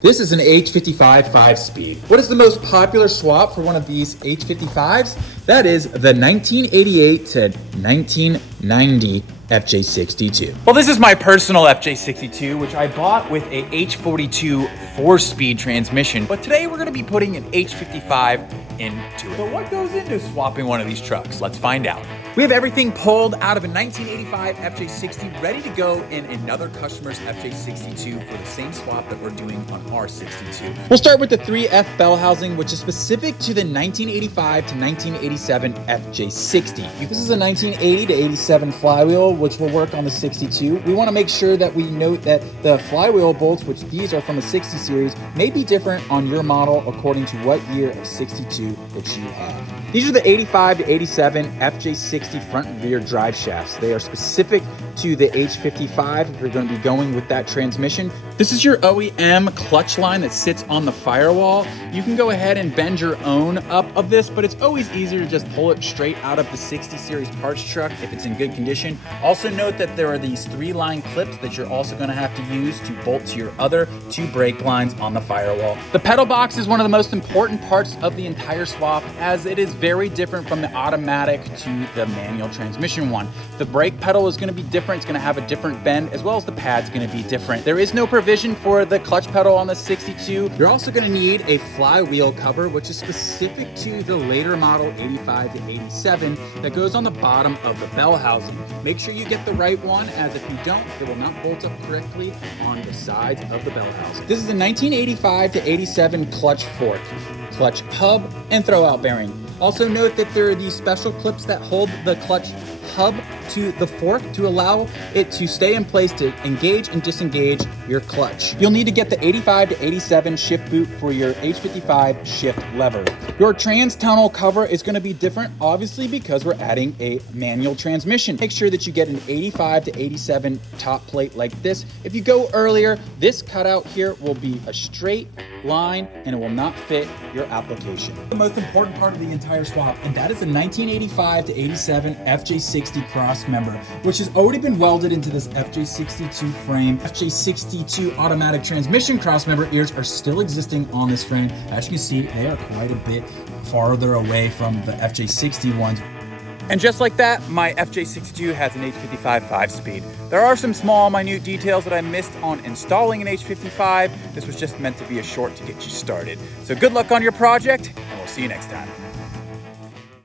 This is an H55 5-speed. What is the most popular swap for one of these H55s? That is the 1988 to 1990 FJ62. Well, this is my personal FJ62, which I bought with a H42 4-speed transmission. But today we're going to be putting an H55 into it. So what goes into swapping one of these trucks? Let's find out. We have everything pulled out of a 1985 FJ60 ready to go in another customer's FJ62 for the same swap that we're doing on our 62. We'll start with the 3F bell housing, which is specific to the 1985 to 1987 FJ60. This is a 1980 to 87 flywheel, which will work on the 62. We want to make sure that we note that the flywheel bolts, which these are from a 60 series, may be different on your model according to what year of 62 that you have. These are the 85 to 87 FJ60 front and rear drive shafts. They are specific to the H55 if you're going to be going with that transmission. This is your OEM clutch line that sits on the firewall. You can go ahead and bend your own up of this, but it's always easier to just pull it straight out of the 60 series parts truck if it's in good condition. Also note that there are these 3-line clips that you're also going to have to use to bolt to your other 2 brake lines on the firewall. The pedal box is one of the most important parts of the entire swap, as it is very different from the automatic to the manual transmission one. The brake pedal is going to be different. It's going to have a different bend, as well as the pad's going to be different. There is no provision for the clutch pedal on the 62. You're also going to need a flywheel cover, which is specific to the later model 85 to 87 that goes on the bottom of the bell housing. Make sure you get the right one, as if you don't, it will not bolt up correctly on the sides of the bell housing. This is a 1985 to 87 clutch fork, clutch hub, and throwout bearing. Also note that there are these special clips that hold the clutch hub to the fork to allow it to stay in place to engage and disengage your clutch. You'll need to get the 85 to 87 shift boot for your H55 shift lever. Your trans tunnel cover is going to be different, obviously, because we're adding a manual transmission. Make sure that you get an 85 to 87 top plate like this. If you go earlier, this cutout here will be a straight line and it will not fit your application. The most important part of the entire swap, and that is the 1985 to 87 FJ60 Crossmember, which has already been welded into this FJ62 frame. FJ62 automatic transmission Crossmember ears are still existing on this frame. As you can see, they are quite a bit farther away from the FJ60 ones. And just like that, my FJ62 has an H55 5-speed. There are some small, minute details that I missed on installing an H55. This was just meant to be a short to get you started. So good luck on your project, and we'll see you next time.